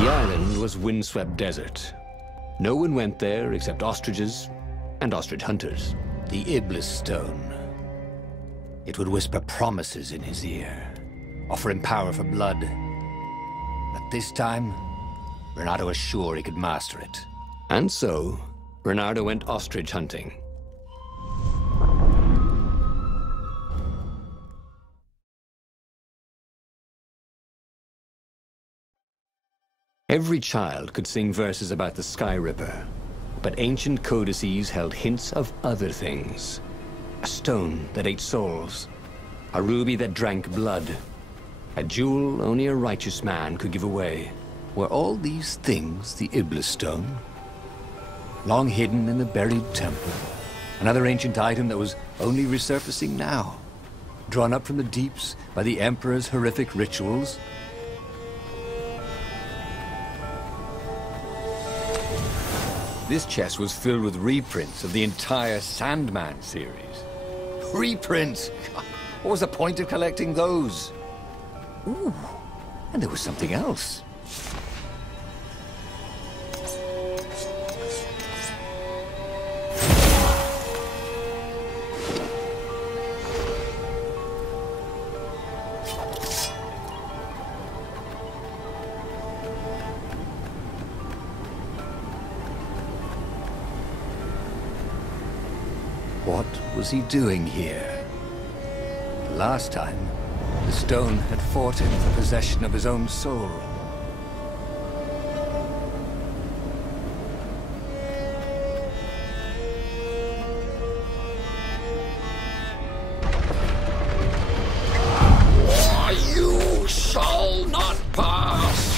The island was windswept desert. No one went there except ostriches and ostrich hunters. The Iblis Stone. It would whisper promises in his ear, offer him power for blood. But this time, Bernardo was sure he could master it. And so, Bernardo went ostrich hunting. Every child could sing verses about the Sky Ripper, but ancient codices held hints of other things. A stone that ate souls, a ruby that drank blood, a jewel only a righteous man could give away. Were all these things the Iblis Stone? Long hidden in the buried temple. Another ancient item that was only resurfacing now. Drawn up from the deeps by the Emperor's horrific rituals. This chest was filled with reprints of the entire Sandman series. Reprints? What was the point of collecting those? Ooh, and there was something else. What was he doing here? Last time, the stone had fought him for possession of his own soul. You shall not pass!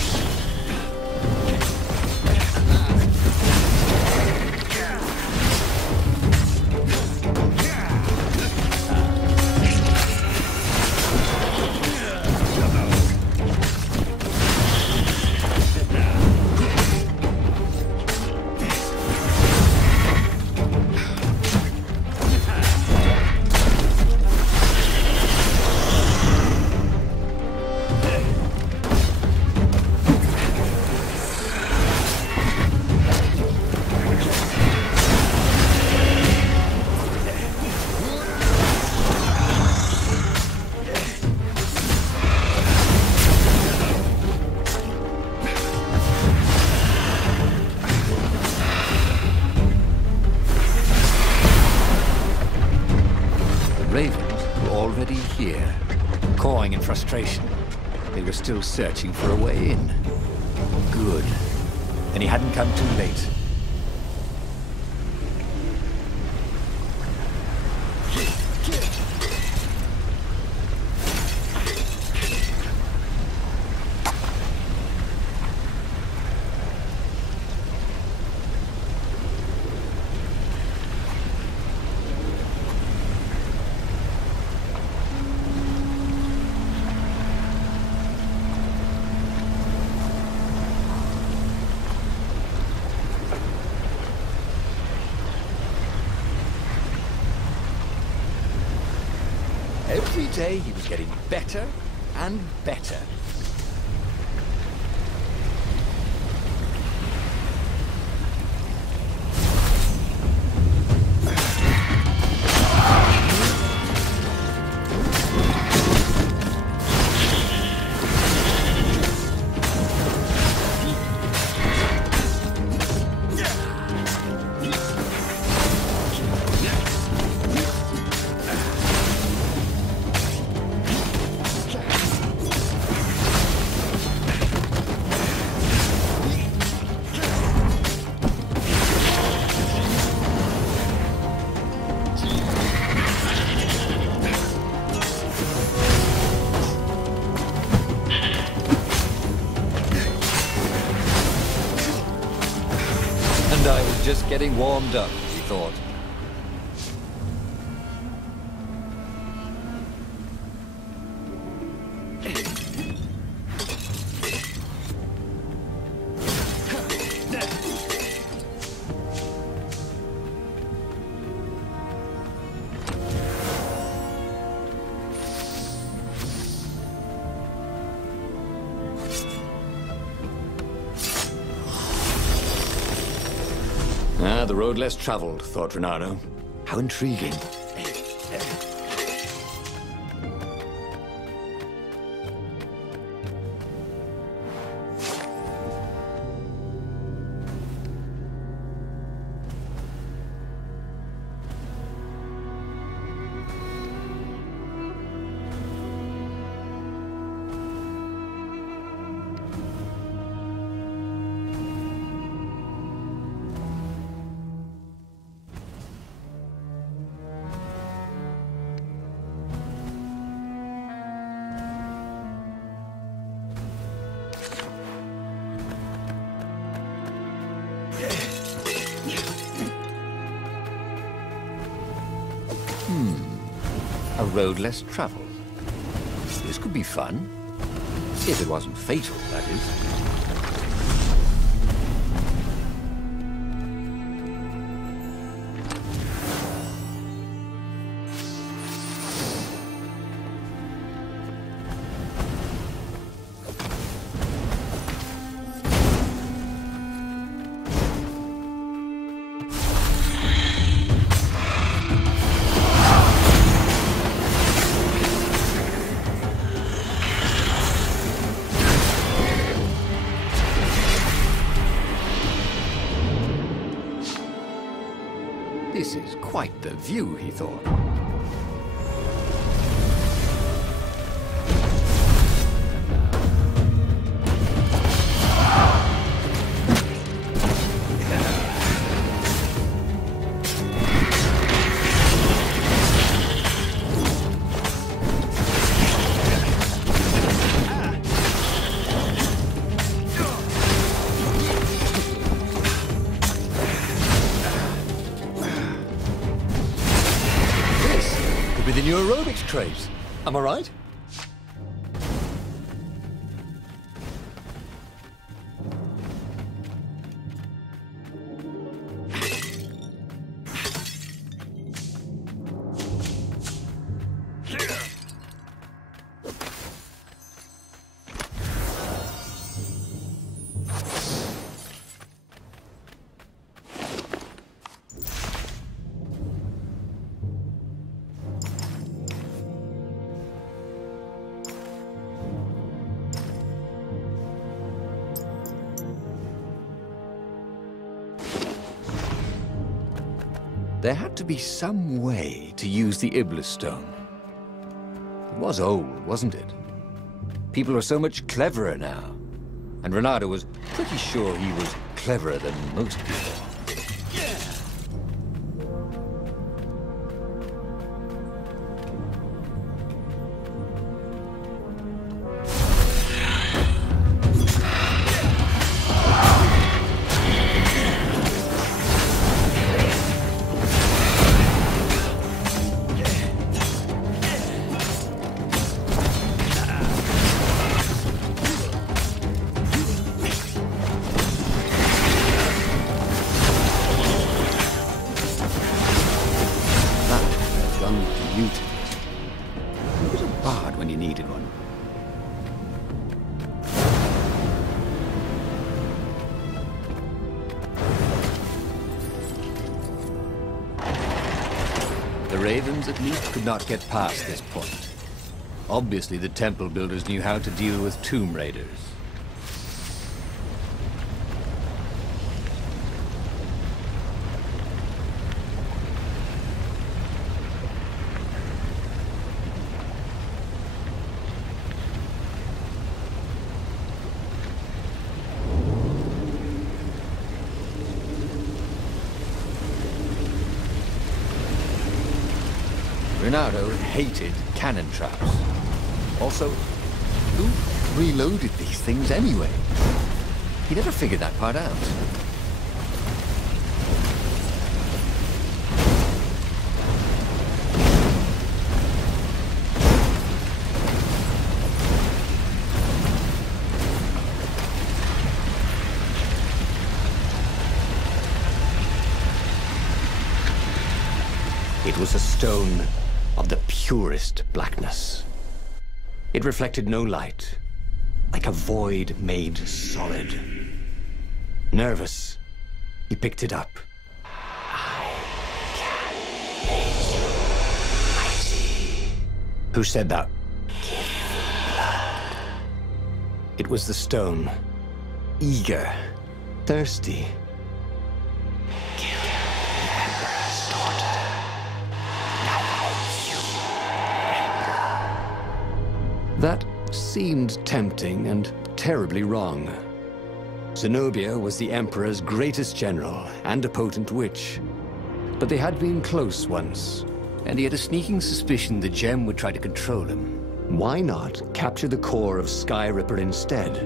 Here, cawing in frustration. They were still searching for a way in. Good. And he hadn't come too late. Every day he was getting better and better. And I was just getting warmed up, he thought. Ah, the road less traveled, thought Renato. How intriguing. A road less traveled. This could be fun. If it wasn't fatal, that is. This is quite the view, he thought. With the new aerobics craze. Am I right? There had to be some way to use the Iblis Stone. It was old, wasn't it? People are so much cleverer now. And Renato was pretty sure he was cleverer than most people. The Ravens, at least, could not get past this point. Obviously, the temple builders knew how to deal with tomb raiders. Renato hated cannon traps. Also, who reloaded these things anyway? He never figured that part out. It was a stone of the purest blackness. It reflected no light, like a void made solid. Nervous, he picked it up Who said that? It was the stone. Eager. Thirsty. Kill the Emperor's daughter. That seemed tempting and terribly wrong. Zenobia was the Emperor's greatest general and a potent witch. But they had been close once, And he had a sneaking suspicion the gem would try to control him. why not capture the core of Sky Ripper instead?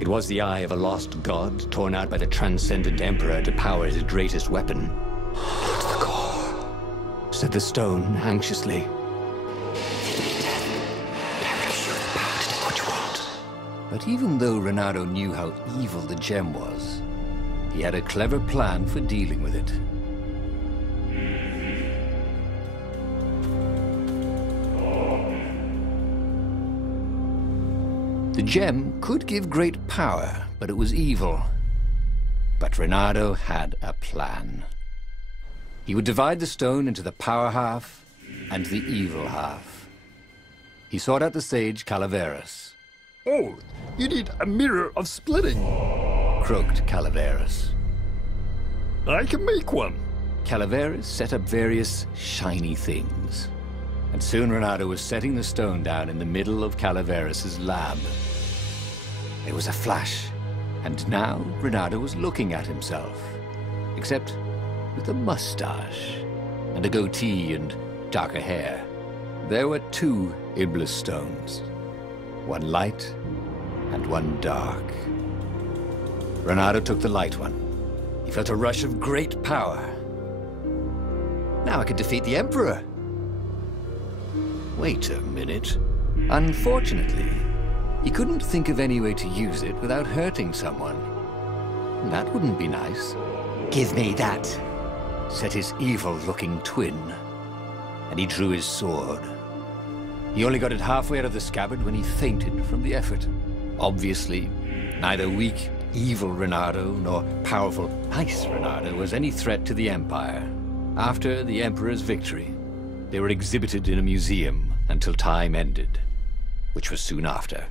It was the eye of a lost god, torn out by the transcendent Emperor to power his greatest weapon. Not the core. Said the stone anxiously. It'll be death. But I will give you the power to do what you want. But even though Renato knew how evil the gem was, he had a clever plan for dealing with it. The gem could give great power, but it was evil. But Renato had a plan. He would divide the stone into the power half and the evil half. He sought out the sage Calaveras. Oh, you need a mirror of splitting. Croaked Calaveras. I can make one. Calaveras set up various shiny things. And soon Renato was setting the stone down in the middle of Calaveras' lab. There was a flash, and now Renato was looking at himself. Except with a mustache, and a goatee and darker hair. There were two Iblis Stones. One light, and one dark. Renato took the light one. He felt a rush of great power. Now I could defeat the Emperor. Wait a minute. Unfortunately, he couldn't think of any way to use it without hurting someone. That wouldn't be nice. Give me that. Said his evil-looking twin. And he drew his sword. He only got it halfway out of the scabbard when he fainted from the effort. Obviously, neither weak, evil Renato nor powerful, nice Renato was any threat to the Empire. After the Emperor's victory, they were exhibited in a museum until time ended, which was soon after.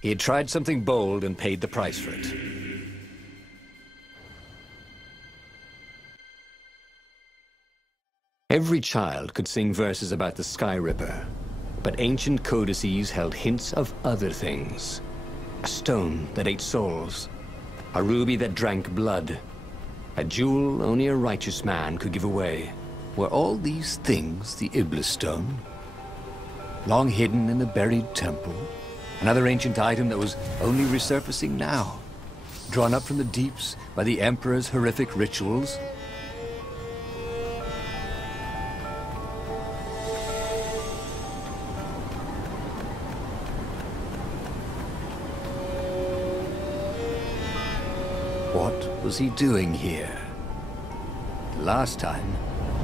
He had tried something bold and paid the price for it. Every child could sing verses about the Sky Ripper, but ancient codices held hints of other things. A stone that ate souls, a ruby that drank blood, a jewel only a righteous man could give away. Were all these things the Iblis Stone? Long hidden in a buried temple? Another ancient item that was only resurfacing now? Drawn up from the deeps by the Emperor's horrific rituals? What was he doing here? Last time,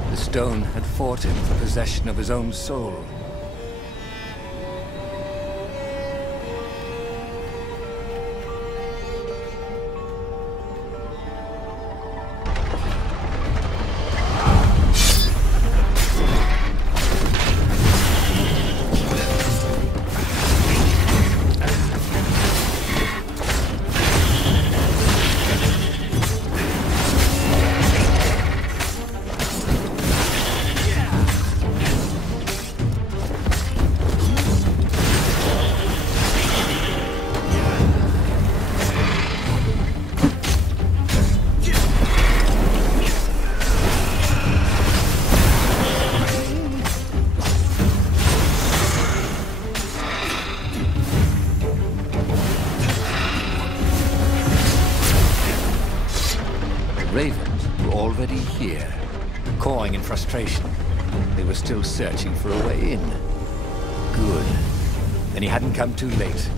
the stone had fought him for possession of his own soul. Ravens were already here, cawing in frustration. They were still searching for a way in. Good. Then he hadn't come too late.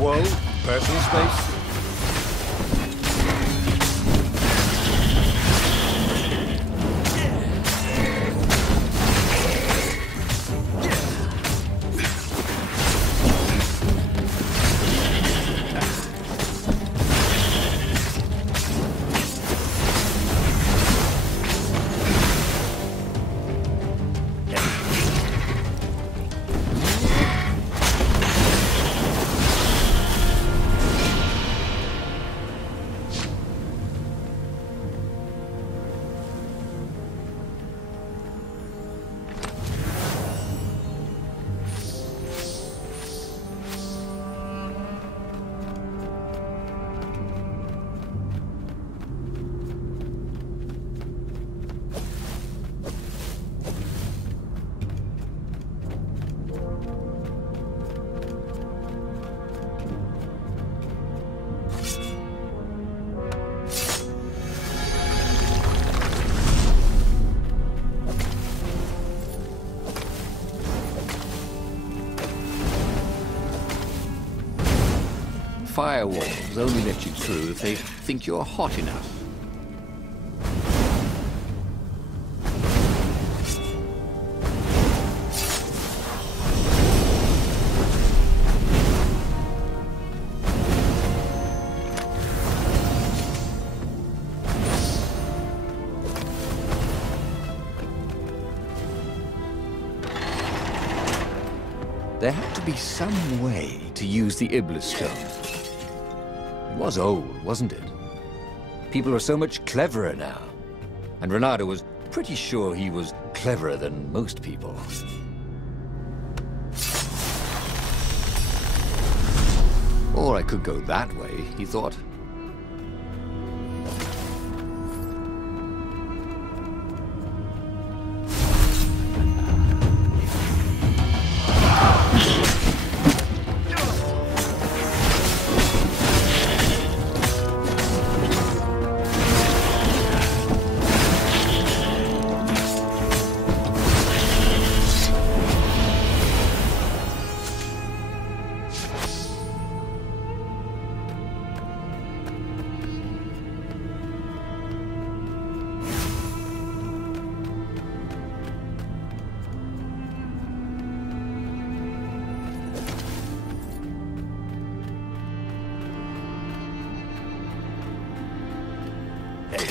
Whoa, personal space. firewalls only let you through if they think you're hot enough. There had to be some way to use the Iblis Stone. It was old, wasn't it? People are so much cleverer now. And Renato was pretty sure he was cleverer than most people. Or I could go that way, he thought.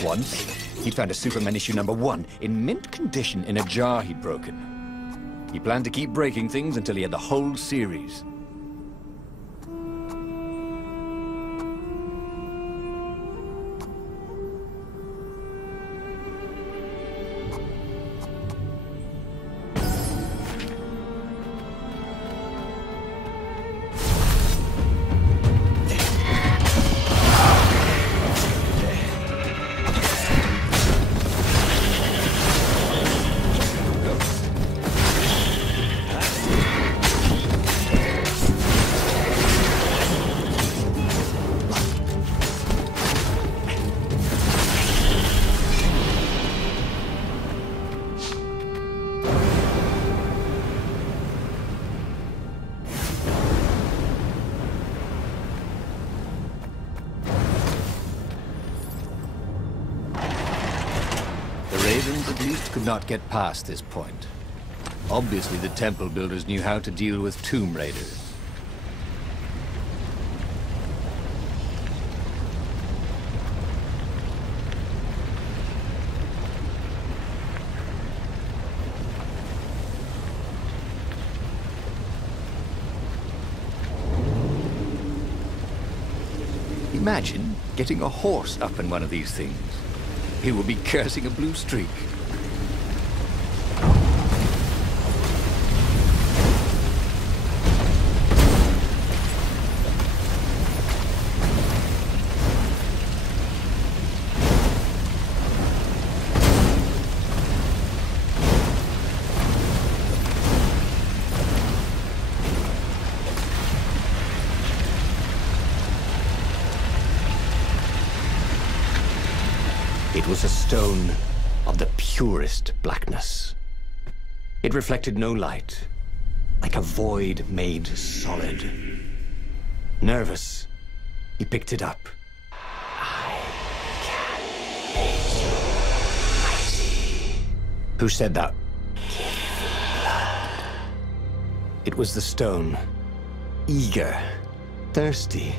Once, he found a Superman issue #1 in mint condition in a jar he'd broken. He planned to keep breaking things until he had the whole series. Ravens at least could not get past this point. Obviously, the temple builders knew how to deal with tomb raiders. Imagine getting a horse up in one of these things. He will be cursing a blue streak. It was a stone of the purest blackness. It reflected no light, like a void made solid. Nervous, he picked it up. I can make you mighty. Who said that? Give me blood. It was the stone, eager, thirsty.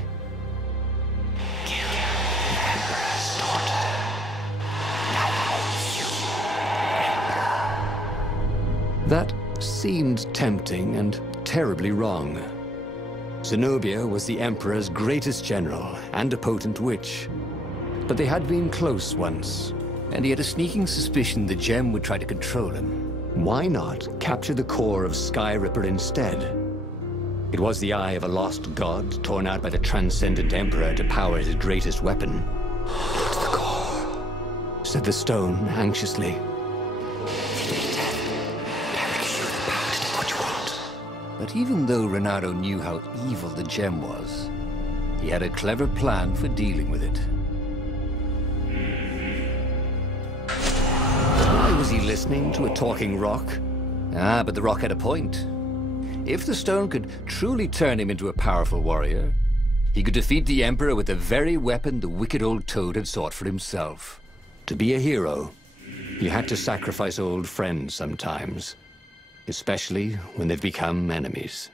That seemed tempting and terribly wrong. Zenobia was the Emperor's greatest general and a potent witch. But they had been close once, And he had a sneaking suspicion the gem would try to control him. why not capture the core of Sky Ripper instead? It was the eye of a lost god torn out by the transcendent Emperor to power his greatest weapon. It's the core, said the stone anxiously. But even though Renato knew how evil the gem was, he had a clever plan for dealing with it. Why was he listening to a talking rock? Ah, but the rock had a point. If the stone could truly turn him into a powerful warrior, He could defeat the Emperor with the very weapon the wicked old toad had sought for himself. To be a hero, you had to sacrifice old friends sometimes, especially when they've become enemies.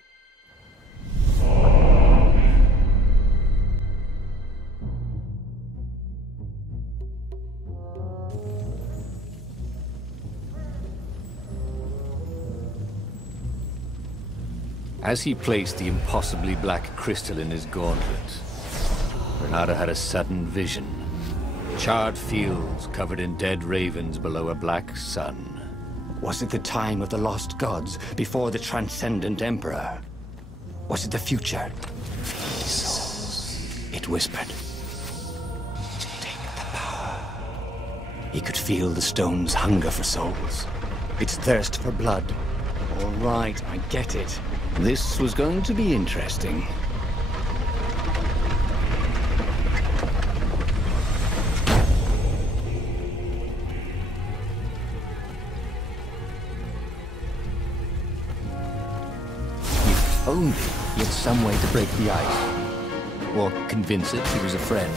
As he placed the impossibly black crystal in his gauntlet, Bernardo had a sudden vision. Charred fields covered in dead ravens below a black sun. Was it the time of the lost gods before the transcendent emperor? Was it the future? Souls, it whispered. Take the power. He could feel the stone's hunger for souls, its thirst for blood. All right, I get it. This was going to be interesting. If only he had some way to break the ice. Or convince it he was a friend.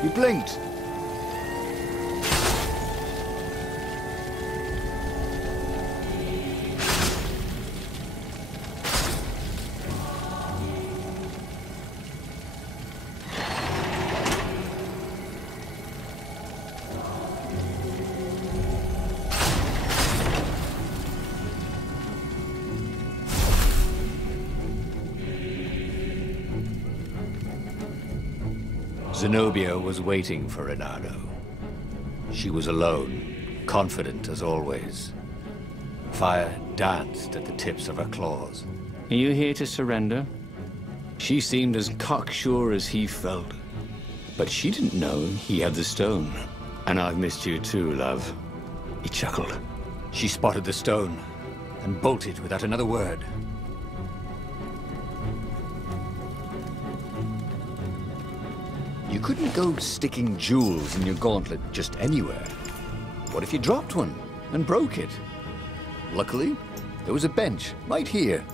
You blinked. Zenobia was waiting for Renato. She was alone, confident as always. Fire danced at the tips of her claws. Are you here to surrender? She seemed as cocksure as he felt. But she didn't know he had the stone. And I've missed you too, love. He chuckled. She spotted the stone and bolted without another word. You couldn't go sticking jewels in your gauntlet just anywhere. What if you dropped one and broke it? Luckily, there was a bench right here.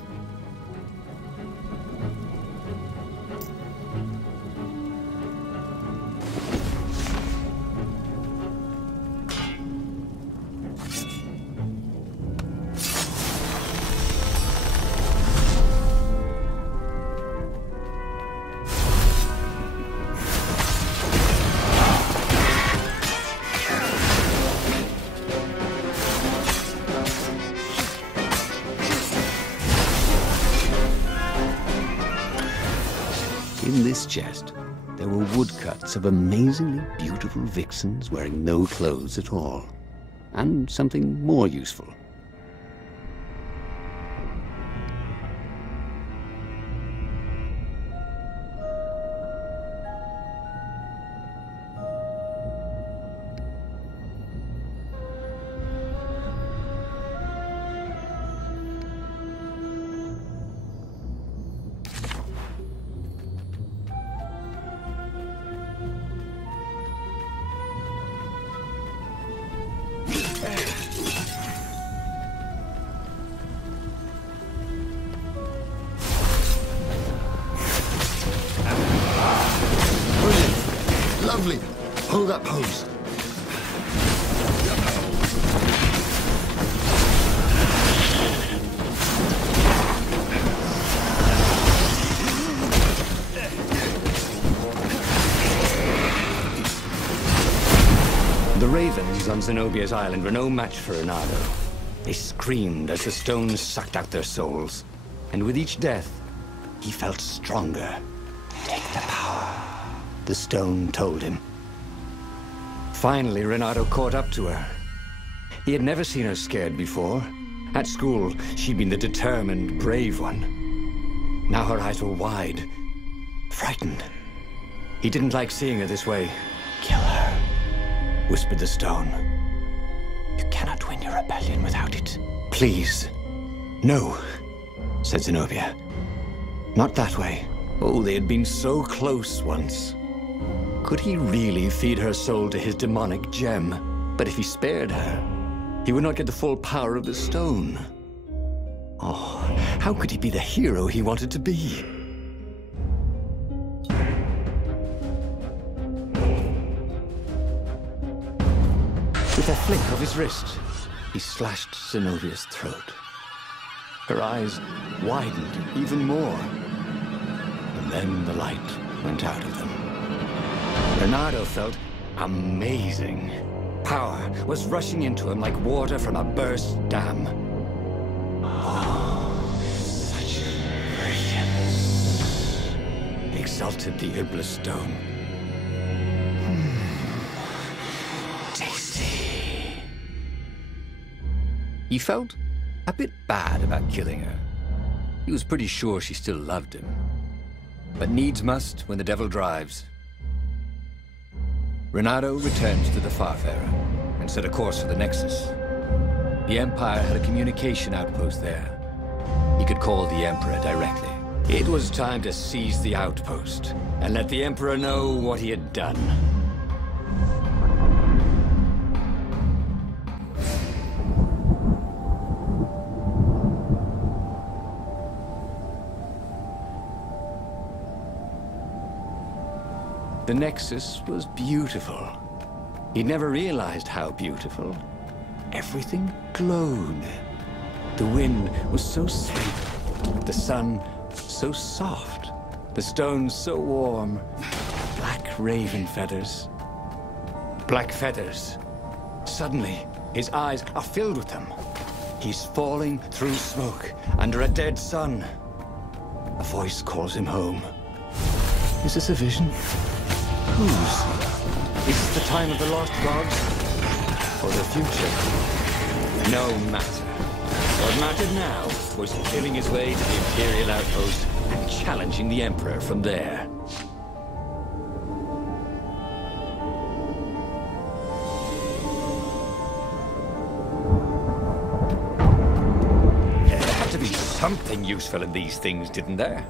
In this chest, there were woodcuts of amazingly beautiful vixens wearing no clothes at all. And something more useful. Lovely. Hold that pose. The ravens on Zenobia's island were no match for Renato. They screamed as the stones sucked out their souls. And with each death, he felt stronger. Take the power, the stone told him. Finally, Renato caught up to her. He had never seen her scared before. At school, she'd been the determined, brave one. Now her eyes were wide, frightened. He didn't like seeing her this way. Kill her, whispered the stone. You cannot win your rebellion without it. Please. No, said Zenobia. Not that way. Oh, they had been so close once. Could he really feed her soul to his demonic gem? But if he spared her, he would not get the full power of the stone. Oh, how could he be the hero he wanted to be? With a flick of his wrist, he slashed Zenobia's throat. Her eyes widened even more. And then the light went out of them. Renato felt amazing. Power was rushing into him like water from a burst dam. Oh, such brilliance, exulted the Iblis Stone. Tasty. He felt a bit bad about killing her. He was pretty sure she still loved him. But needs must when the devil drives. Renato returned to the Farfarer and set a course for the Nexus. The Empire had a communication outpost there. He could call the Emperor directly. It was time to seize the outpost and let the Emperor know what he had done. The Nexus was beautiful. He'd never realized how beautiful. Everything glowed. The wind was so sweet. The sun so soft. The stones so warm. Black raven feathers. Black feathers. Suddenly, his eyes are filled with them. He's falling through smoke under a dead sun. A voice calls him home. Is this a vision? Whose? Is this the time of the lost gods? Or the future? No matter. What mattered now was killing his way to the Imperial outpost and challenging the Emperor from there. There had to be something useful in these things, didn't there?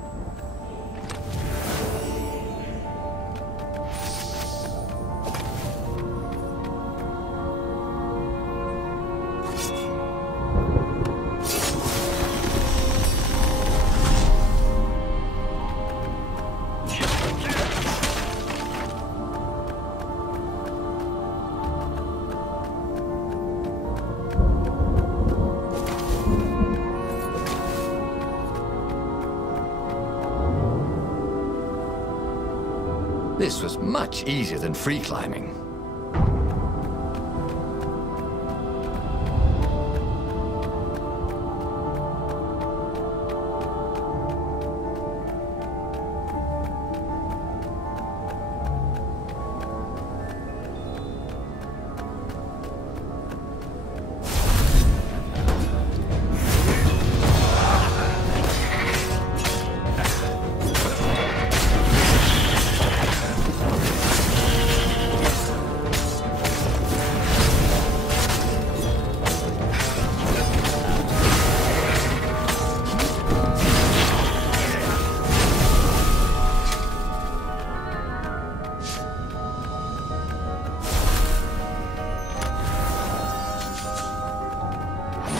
This was much easier than free climbing.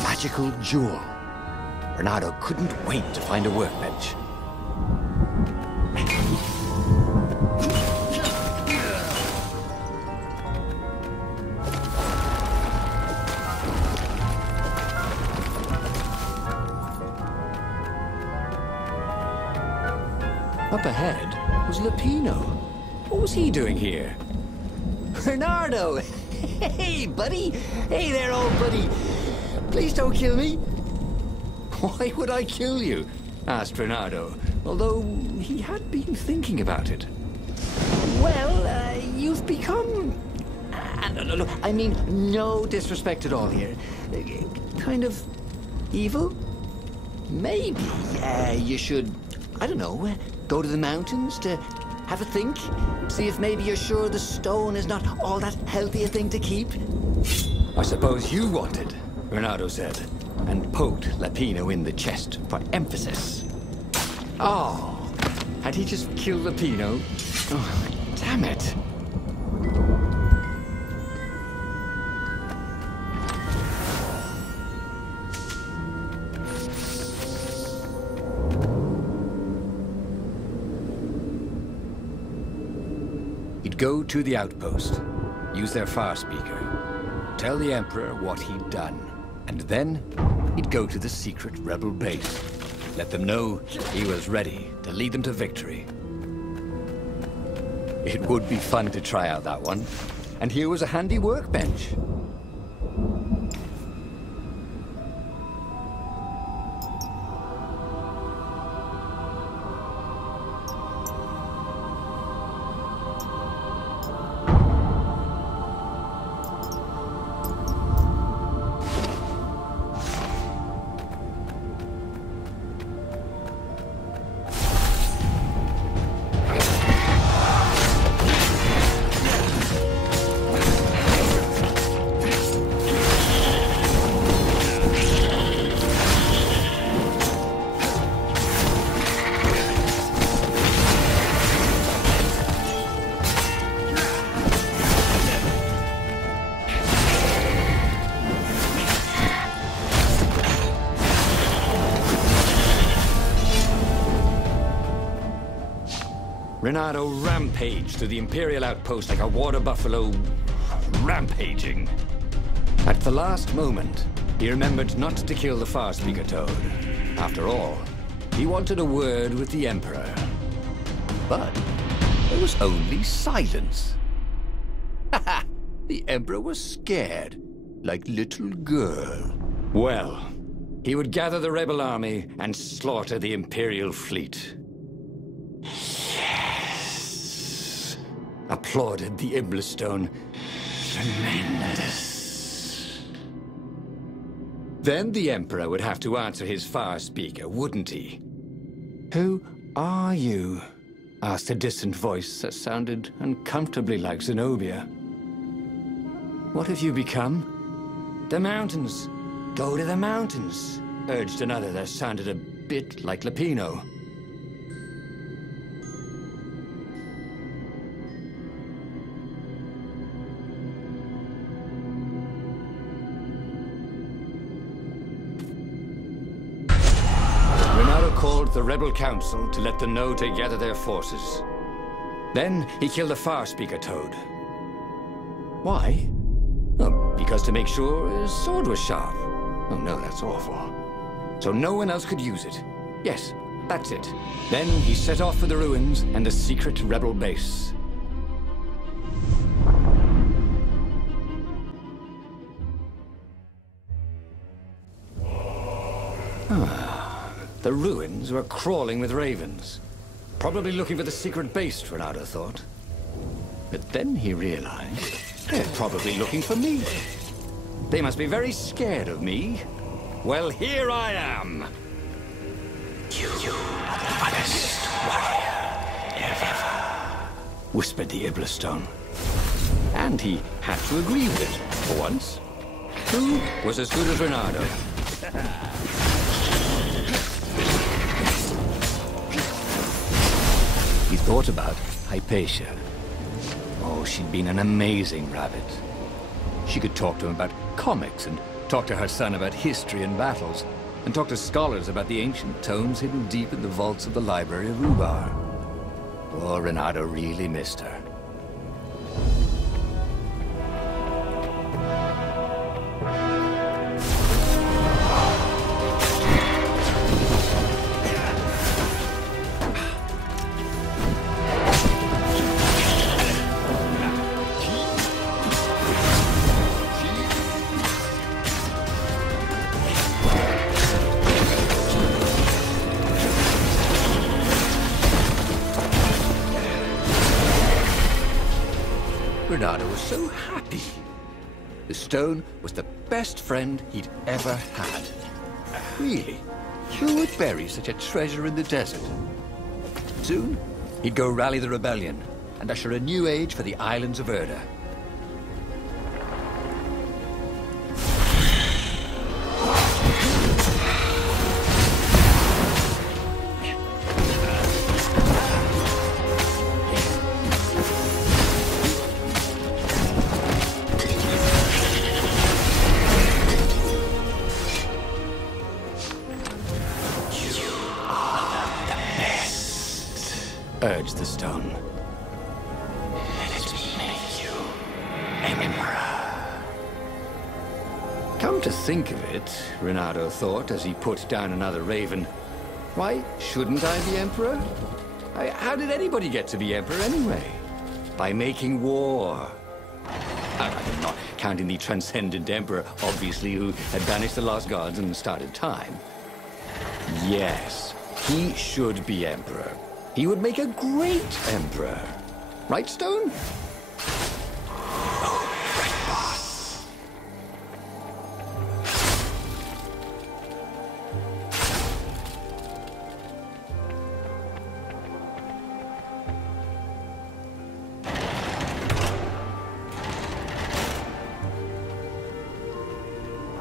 Magical jewel. Renato couldn't wait to find a workbench. Up ahead was Lupino. What was he doing here? Bernardo! Hey, buddy! Hey there, old buddy! Please don't kill me! Why would I kill you? Asked Renato, although he had been thinking about it. Well, you've become... no, I mean, no disrespect at all here. Kind of evil? Maybe you should, I don't know, go to the mountains to have a think? See if maybe you're sure the stone is not all that healthy a thing to keep? I suppose you wanted, Renato said, and poked Lapino in the chest for emphasis. Oh, had he just killed Lapino? Oh, damn it. He'd go to the Outpost, use their far speaker, tell the Emperor what he'd done, and then he'd go to the secret rebel base, let them know he was ready to lead them to victory. It would be fun to try out that one, and here was a handy workbench. Renato rampaged to the Imperial outpost like a water buffalo rampaging. At the last moment, he remembered not to kill the far speaker toad. After all, he wanted a word with the Emperor. But there was only silence. Haha! The Emperor was scared, like little girl. Well, he would gather the rebel army and slaughter the Imperial fleet. Applauded the Iblis Stone. Tremendous. Then the Emperor would have to answer his far speaker, wouldn't he? Who are you? Asked a distant voice that sounded uncomfortably like Zenobia. What have you become? The mountains. Go to the mountains, urged another that sounded a bit like Lapino. Called the Rebel Council to let them know to gather their forces. Then he killed the far speaker toad. Why? Oh, because to make sure his sword was sharp. Oh no, that's awful. So no one else could use it. Yes, that's it. Then he set off for the ruins and the secret rebel base. The ruins were crawling with ravens. Probably looking for the secret base, Renato thought. But then he realized they're probably looking for me. They must be very scared of me. Well, here I am. You are the finest warrior ever, whispered the Iblis Stone. And he had to agree with it, for once. Who was as good as Renato? He thought about Hypatia. Oh, she'd been an amazing rabbit. She could talk to him about comics, and talk to her son about history and battles, and talk to scholars about the ancient tomes hidden deep in the vaults of the Library of Ubar. Oh, Renato really missed her. Renato was so happy. The stone was the best friend he'd ever had. Really, who would bury such a treasure in the desert? Soon, he'd go rally the rebellion and usher a new age for the islands of Erda. Urged the stone. Let it make you Emperor. Come to think of it, Renato thought as he put down another raven, why shouldn't I be Emperor? How did anybody get to be Emperor anyway? By making war. I'm not counting the transcendent Emperor, obviously, who had banished the lost gods and started time. Yes, he should be Emperor. He would make a great Emperor. Right, Stone? Oh, right, boss.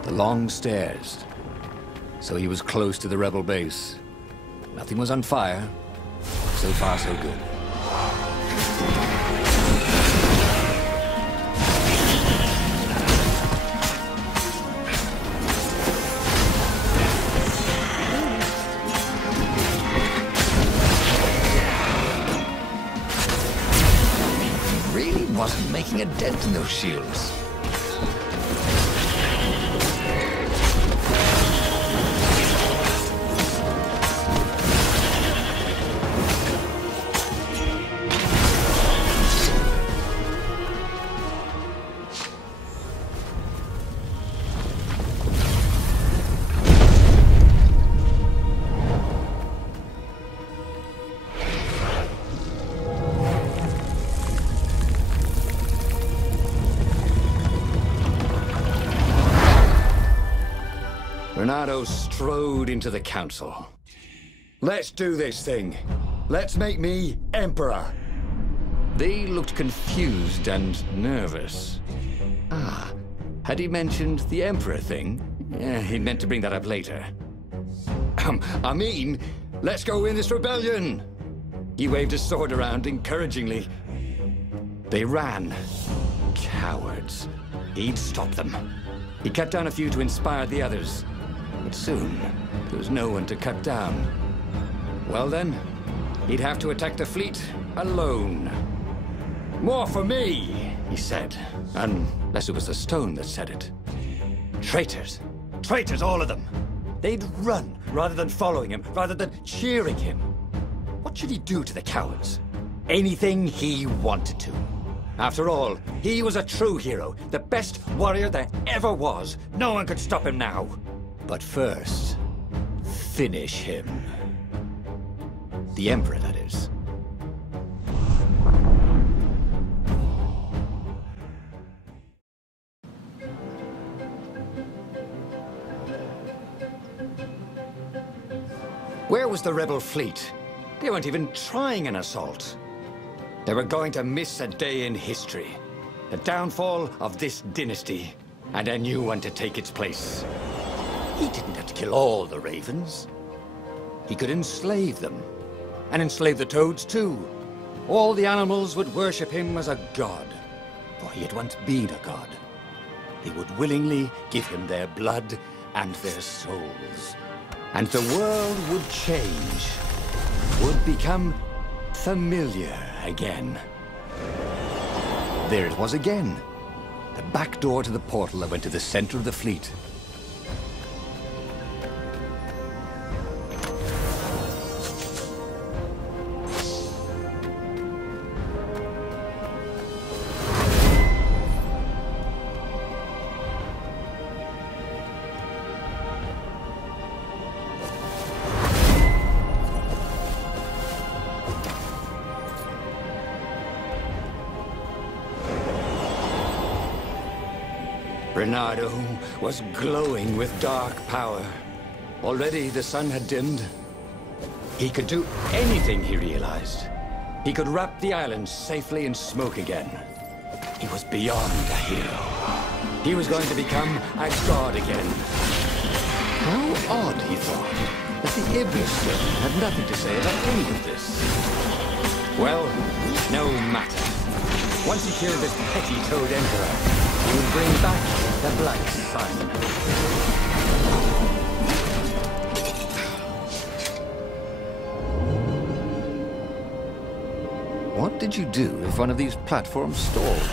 The long stairs. So he was close to the rebel base. Nothing was on fire. So far, so good. He really wasn't making a dent in those shields. Renato strode into the council. Let's do this thing. Let's make me Emperor. They looked confused and nervous. Ah, had he mentioned the Emperor thing? Yeah, he meant to bring that up later. I mean, let's go win this rebellion. He waved his sword around encouragingly. They ran. Cowards. He'd stop them. He cut down a few to inspire the others. But soon, there was no one to cut down. Well then, he'd have to attack the fleet alone. More for me, he said. Unless it was the stone that said it. Traitors. Traitors, all of them. They'd run rather than following him, rather than cheering him. What should he do to the cowards? Anything he wanted to. After all, he was a true hero, the best warrior there ever was. No one could stop him now. But first, finish him. The Emperor, that is. Where was the rebel fleet? They weren't even trying an assault. They were going to miss a day in history. The downfall of this dynasty, and a new one to take its place. He didn't have to kill all the ravens. He could enslave them. And enslave the toads, too. All the animals would worship him as a god. For he had once been a god. They would willingly give him their blood and their souls. And the world would change. Would become familiar again. There it was again. The back door to the portal that went to the center of the fleet. Renato was glowing with dark power. Already the sun had dimmed. He could do anything, he realized. He could wrap the island safely in smoke again. He was beyond a hero. He was going to become a god again. How odd, he thought, that the Iblis Stone had nothing to say about any of this. Well, no matter. Once he killed this petty Toad Emperor, he would bring back the Black Sun. What did you do if one of these platforms stalled?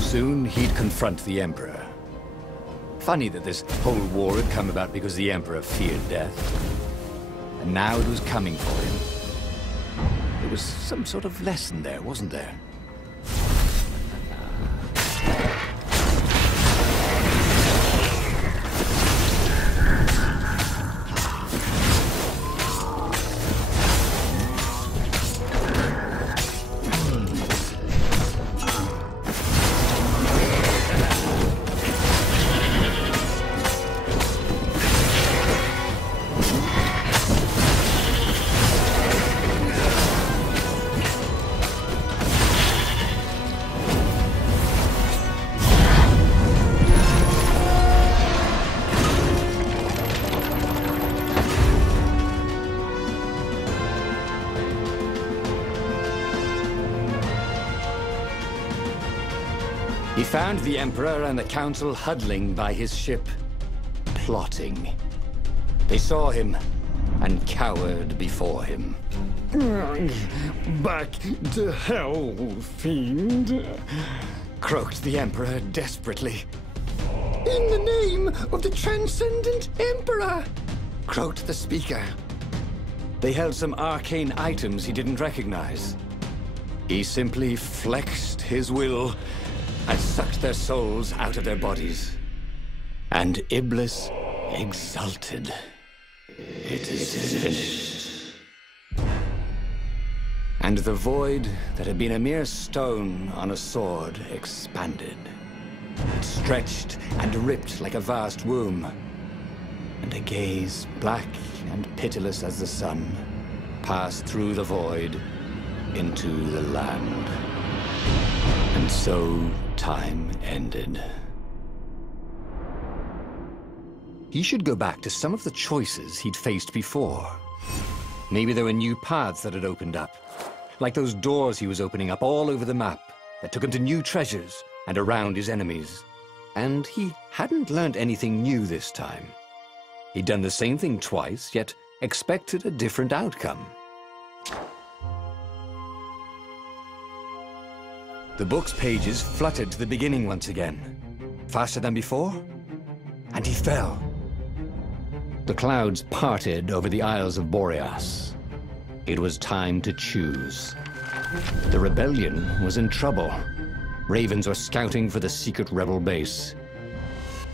Soon he'd confront the Emperor. Funny that this whole war had come about because the Emperor feared death. And now it was coming for him. There was some sort of lesson there, wasn't there? He found the Emperor and the Council huddling by his ship, plotting. They saw him and cowered before him. Back to hell, fiend! Croaked the Emperor desperately. In the name of the Transcendent Emperor! Croaked the Speaker. They held some arcane items he didn't recognize. He simply flexed his will and sucked their souls out of their bodies. And Iblis exulted. It is finished. And the void that had been a mere stone on a sword expanded. It stretched and ripped like a vast womb. And a gaze, black and pitiless as the sun, passed through the void into the land. And so time ended. He should go back to some of the choices he'd faced before. Maybe there were new paths that had opened up, like those doors he was opening up all over the map that took him to new treasures and around his enemies. And he hadn't learned anything new this time. He'd done the same thing twice, yet expected a different outcome. The book's pages fluttered to the beginning once again, faster than before, and he fell. The clouds parted over the Isles of Boreas. It was time to choose. The rebellion was in trouble. Ravens were scouting for the secret rebel base.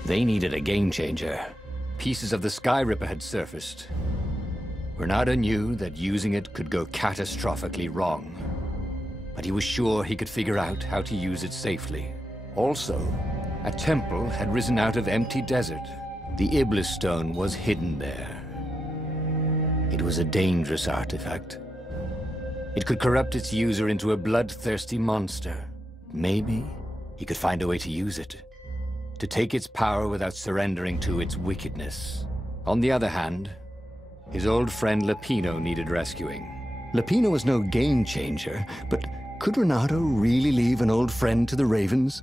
They needed a game changer. Pieces of the Sky Ripper had surfaced. Renato knew that using it could go catastrophically wrong, but he was sure he could figure out how to use it safely. Also, a temple had risen out of empty desert. The Iblis Stone was hidden there. It was a dangerous artifact. It could corrupt its user into a bloodthirsty monster. Maybe he could find a way to use it, to take its power without surrendering to its wickedness. On the other hand, his old friend Lupino needed rescuing. Lupino was no game changer, but could Renato really leave an old friend to the Ravens?